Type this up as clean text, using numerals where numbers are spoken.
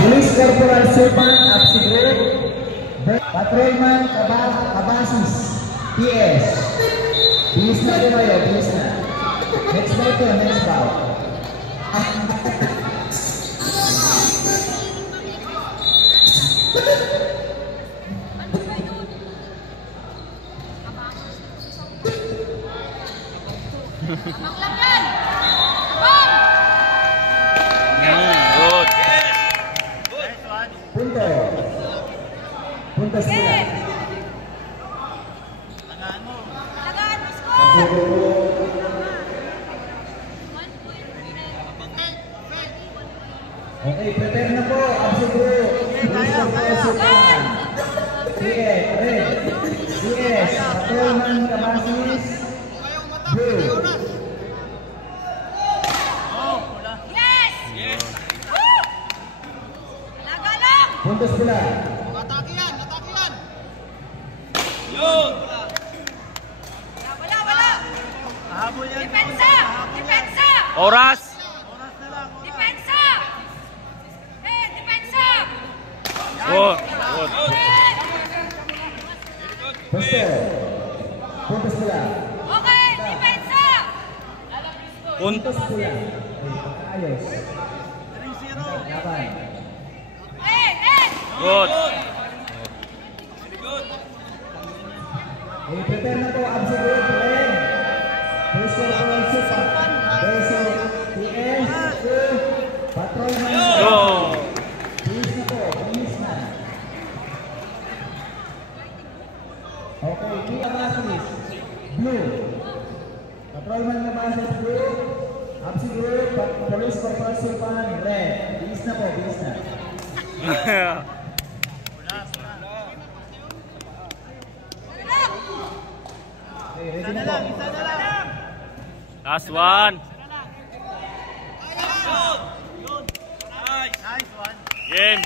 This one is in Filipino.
Police Corporal Sulpan Absi Group, Patrolman Kabasis PS. Bilis na din kayo, bilis na. Next bout to, next bout. Maklangyan! Good. Punto. Puntos sila. Lagaan mo, score! Okay, prepare na po. Absi Group. Police Corporal Sulpan. PS, red. PS, Patrolman Kabasis. Blue. Yes! Woo! Laga lang! Puntos sila. Atake yan! Atake yan! Yun! Wala! Habol yan! Depensa! Depensa! Oras! Oras na lang! Depensa! Depensa! Good. Good. Pusto. Puntos sila. Okay, depensa! Puntos. Puntos sila. Ayos. 3-0! Laban. Good. Okay, prepare na po. Absi Group. Red. Police Corporal Sulpan. Versus PS. Patrolman. Go. Bilis na po. Bilis na. Okay, Kia Basis. Blue. Patrolman na Basis. Blue. Absi Group. Police Corporal Sulpan. Red. Bilis na po. Bilis na. Okay, ready na po. Isa na lang! Last one. Nice one! Game.